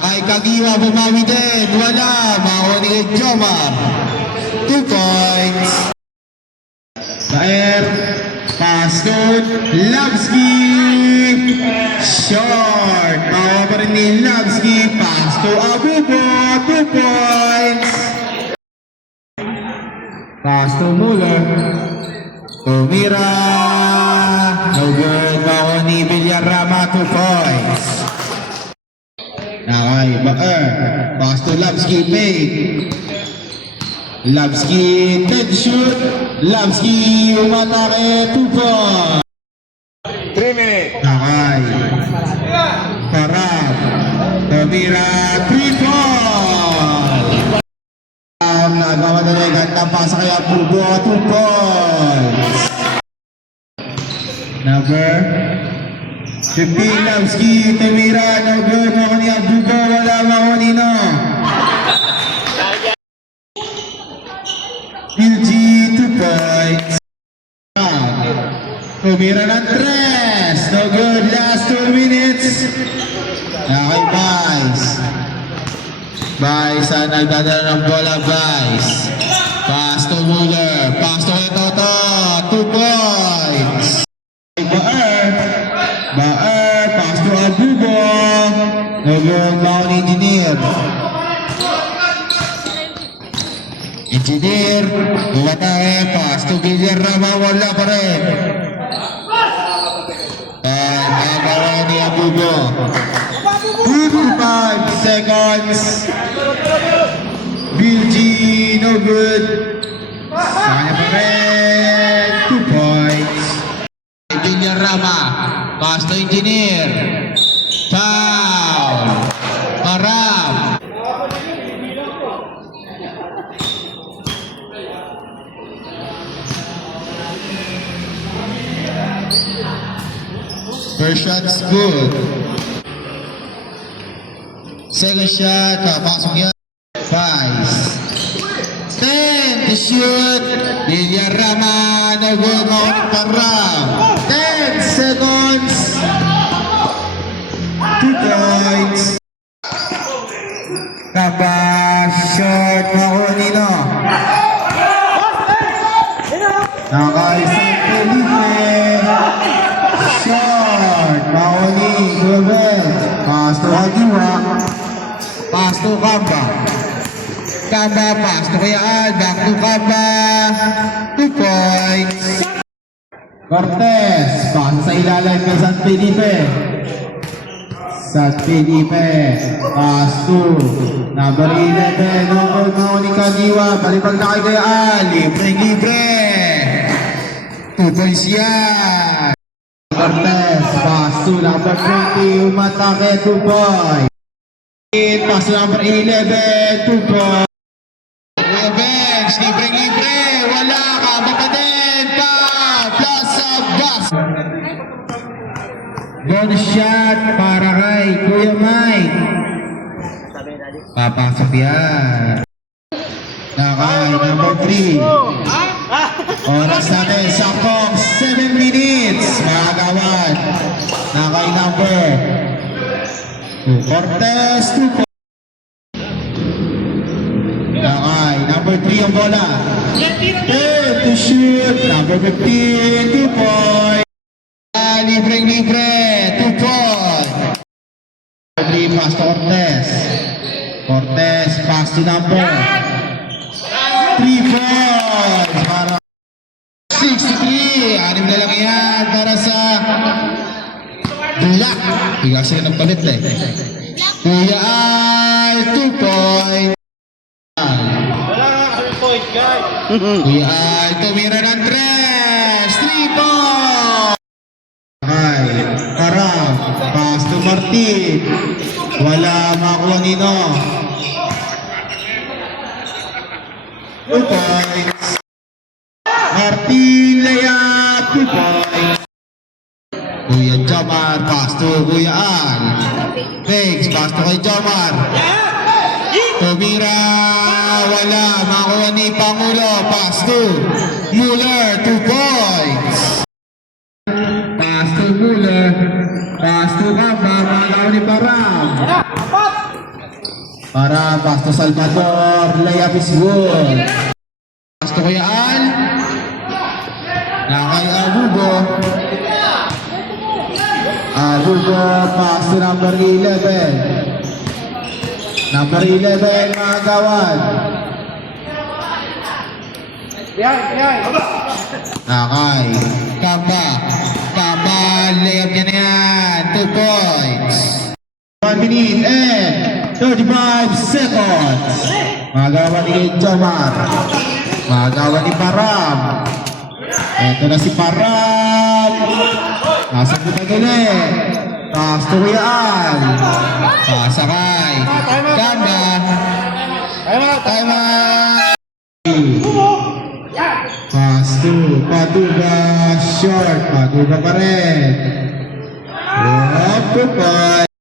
Kay Kagiwa bumawi din. Wala. Mahuli kay Jomar. 2 points. Baer. Pass doon. Lavsky. Short. Mawa pa rin ni Lavsky. Pass to Abubo. 2 points. Pass to Muller. Tumira. No good. Mawa ni Villarama. 2 points. Nakay Baer. Pass to Lavsky. Fake. Lavsky, 10 shoot. Lavsky, umatake, 2 points. 3 minutes. Nakay. Parag. Tumira, 3 points. Nagawa na rin ganda pa sa kaya Bubo, 2 points. Number 15, Lavsky, Tumira, no good. Ako ni Bubo, wala makunino. Bilgi, 2 points. Tumira ng 3. No good. Last 2 minutes. Okay, Vice. Vice ang nagdadala ng bola, Vice. Pass to Muller. Pass to Toto. 2 points. Baer. Baer. Pass to Abubo. No good. Bawal Engineer. Engineer, bumatake, pass to Villarama, wala pa rin. Nagawa ni Abubo. 55 seconds. Bilgi, no good. Sa kanya pa rin. 2 points. Villarama, pass to Engineer. Foul. Marab. First shot's good. Second shot, papasok yan. Vice. 10 to shoot. Villarama, no good. Param. 10 seconds. 2 points. Kaba, short, Mahonino. Nakaisang Felipe. Short, Mahoni, Gobel. Pass to Hagiwa. Pass to Kamba. Kamba, pass to Kayaan. Back to Kamba. 2 points. Cortez, pass sa ilalim ng San Felipe. San Felipe, pass to number 11. No, Mahoni Kagiwa. Balibag na kay Kayaan. Libre. 2 points yan. Cortez, pass to number 20, umatake, 2 points. Pass to number 11, 2 points. Revenge, libre, wala ka, baka din, pa, plus of bus. Good shot para kay Kuya Mike. Papasok yan. Nakay, number 3. Oras natin, sakong 7 minutes, mga kawan. Nakay number 2, Cortez, 2 points. Nakay, number 3 ang bola. 10 to shoot, number 15, 2 points. Libre, 2 points. 3 pass to Cortez. Cortez, pass to number 3 points. Para 63, 6 na lang yan para sa Black. Bigla sila nagpalit eh. Kuya ay 2 points. Wala nga 3 points, guys. Kuya ay tumira ng 3 points. Ay, Parang, pass to Martin. Wala makuha nino. 2 points. Martin layup, 2 points. Kuya Jomar, pass to Kuya Al. Fakes, pass to kay Jomar. Tumira, wala, makuha ni Pangulo, pass to Muller, 2 points. Pass to Muller, pass to Kamba, magawa ni Param. Para pass to Salvador. Layup is good. Pass to Kuya Al. Nakay Abugo. Abugo, pass to number 11. Number 11, mga kawan. Nakay. Kamba. Kamba, layup niya na yan. 2 points. 1 minute and 35 seconds. Magawa ni Jomar. Magawa ni Param. Ito na si Param. Nasa kita ulit. Pass to Rian. Pasakay. Ganda. Time out. Pass to Paduga. Short. Paduga pa rin. Good point.